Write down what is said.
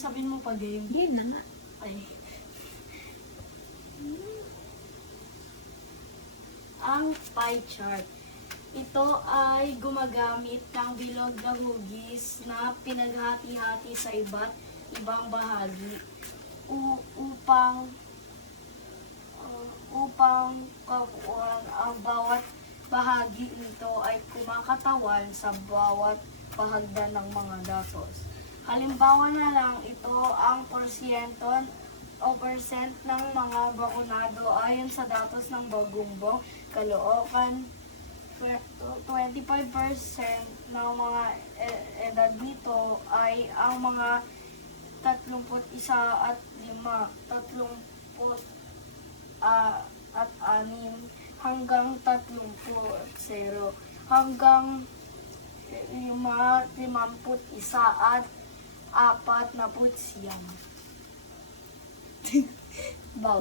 sabihin mo pa game. Game na nga. Ay. Ang pie chart. Ito ay gumagamit ng bilog na hugis na pinaghati-hati sa iba't ibang bahagi upang kakuhaan ang bawat bahagi nito ay kumakatawan sa bawat pahagdan ng mga datos. Halimbawa na lang, ito ang porsyento o percent ng mga bakunado ayon sa datos ng Bagumbong, Caloocan. 25% ng mga edad nito ay ang mga 31 at 5, 30 at 6 hanggang 30, 0 hanggang 51 at 49. Baw.